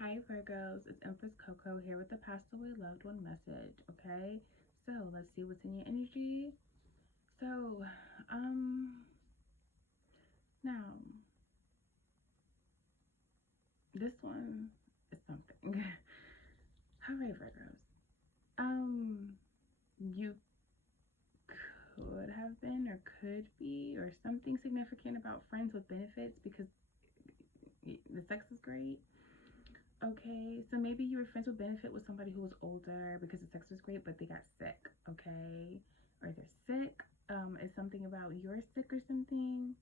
Hi Virgos, it's Empress Coco here with the passed away loved one message, okay? So let's see what's in your energy. So, now this one is something. Alright Virgos. You could have been or could be or something significant about friends with benefits because the sex is great. Okay, so maybe you were friends with benefit with somebody who was older because the sex was great, but they got sick, okay? Or they're sick. It's something about you're sick or something.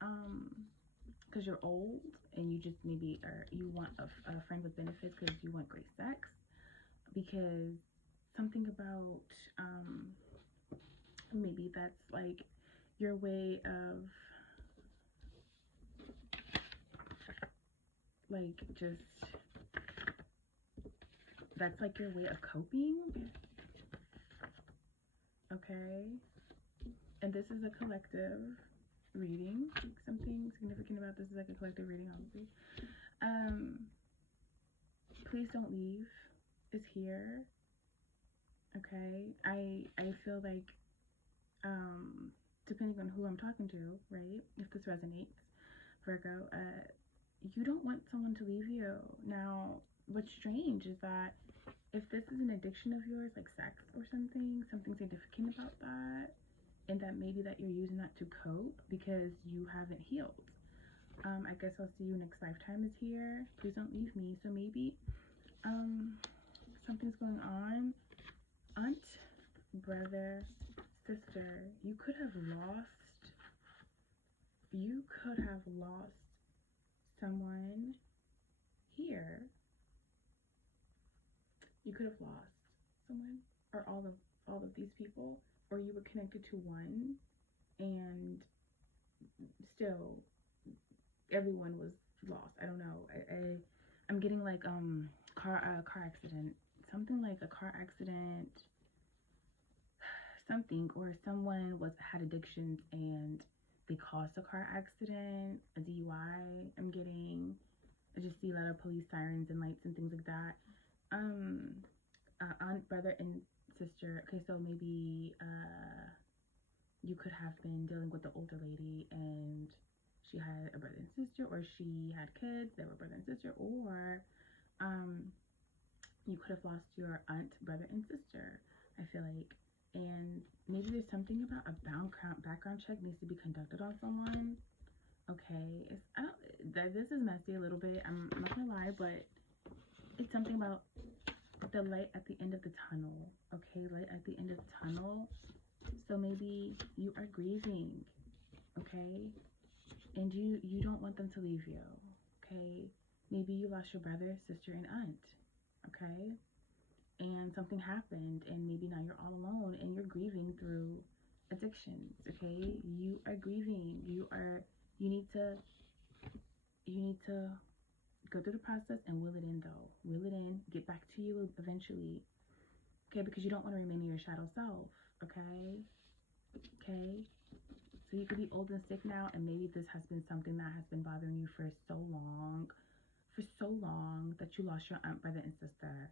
Because you're old and you just maybe or you want a friend with benefits because you want great sex. Because something about maybe that's like your way of like just that's like your way of coping, okay? And this is a collective reading. Something significant about this is like a collective reading, obviously. Please don't leave is here. Okay. I feel like depending on who I'm talking to, right? If this resonates, Virgo, you don't want someone to leave you. Now, what's strange is that if this is an addiction of yours, like sex or something significant about that, and that maybe that you're using that to cope because you haven't healed. I guess I'll see you next lifetime is here. Please don't leave me. So maybe something's going on. Aunt, brother, sister, you could have lost someone here. You could have lost someone or all of these people, or you were connected to one and still everyone was lost. I don't know. I'm getting like car accident, something like a car accident, something, or someone was had addictions and they caused a car accident, a DUI. I just see a lot of police sirens and lights and things like that. Aunt, brother, and sister. Okay, so maybe you could have been dealing with the older lady and she had a brother and sister, or she had kids, they were brother and sister, or um, you could have lost your aunt, brother, and sister, I feel like. And maybe there's something about a background check needs to be conducted on someone. Okay, this is messy a little bit. I'm not gonna lie, but it's something about the light at the end of the tunnel. Okay, light at the end of the tunnel. So maybe you are grieving, okay, and you don't want them to leave you, okay. Maybe you lost your brother, sister, and aunt, okay, and something happened and maybe now you're all alone and you're grieving through addictions, okay. You are grieving. You need to go through the process and will it in, though. Will it in, get back to you eventually, okay, because you don't want to remain in your shadow self, okay. Okay, so you could be old and sick now, and maybe this has been something that has been bothering you for so long that you lost your aunt, brother, and sister,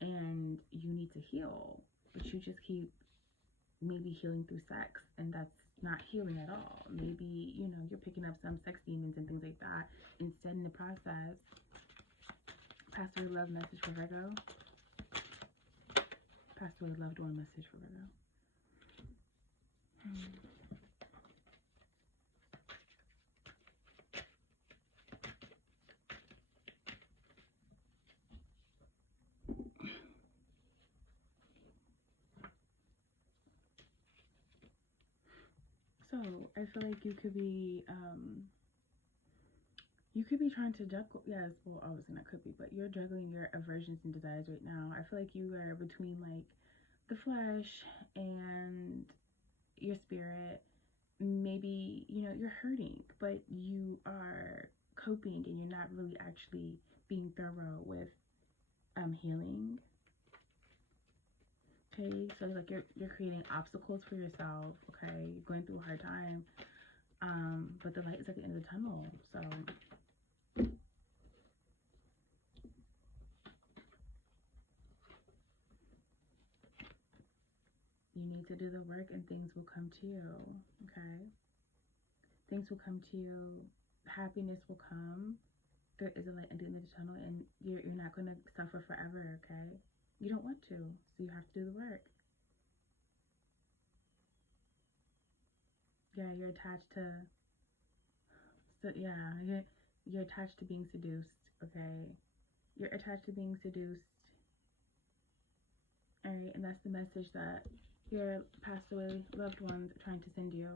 and you need to heal, but you just keep maybe healing through sex, and that's not healing at all. Maybe, you're picking up some sex demons and things like that instead in the process. Passed away love message for Virgo. Passed away loved one message for Virgo. So I feel like you could be trying to juggle. Yes, well, obviously not could be, but you're juggling your aversions and desires right now. I feel like you are between like the flesh and your spirit. Maybe you're hurting, but you are coping and you're not really actually being thorough with healing. Okay, so like you're creating obstacles for yourself. Okay, you're going through a hard time, but the light is at the end of the tunnel. So to do the work and things will come to you, okay? Things will come to you. Happiness will come. There is a light at the end of the tunnel, and you're not going to suffer forever, okay? You don't want to, so you have to do the work. Yeah, you're attached to, so yeah, you're attached to being seduced, okay? You're attached to being seduced. All right, and that's the message that your passed away loved ones are trying to send you.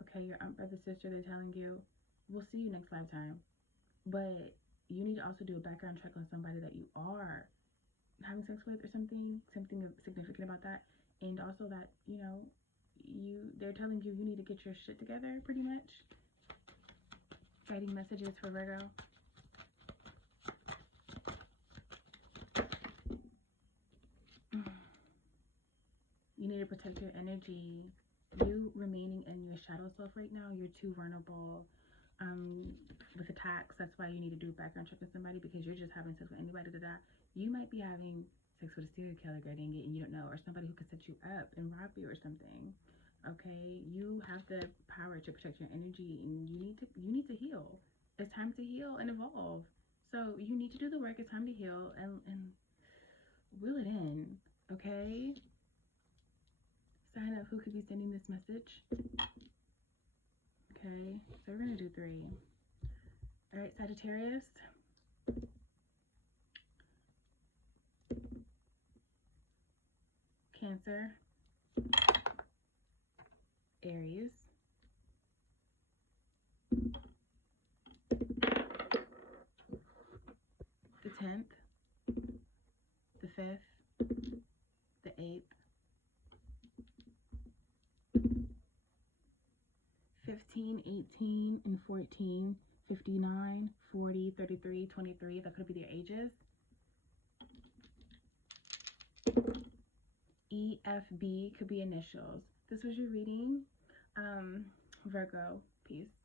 Okay, your aunt, brother, sister, they're telling you, we'll see you next lifetime. But you need to also do a background check on somebody that you are having sex with or something significant about that. And also that, they're telling you need to get your shit together, pretty much. Guiding messages for Virgo. You need to protect your energy. You remaining in your shadow self right now, you're too vulnerable with attacks. That's why you need to do a background check with somebody, because you're just having sex with anybody that you might be having sex with a serial killer, girl, dang it, and you don't know, or somebody who could set you up and rob you or something. Okay, you have the power to protect your energy, and you need to heal. It's time to heal and evolve. So you need to do the work. It's time to heal and will it in. Okay. Sign up. Who could be sending this message? Okay, so we're gonna do 3. All right, Sagittarius, Cancer, Aries, the 10th, the 5th, the 8th, 15, 18, and 14, 59, 40, 33, 23. That could be their ages. EFB could be initials. This was your reading. Virgo, peace.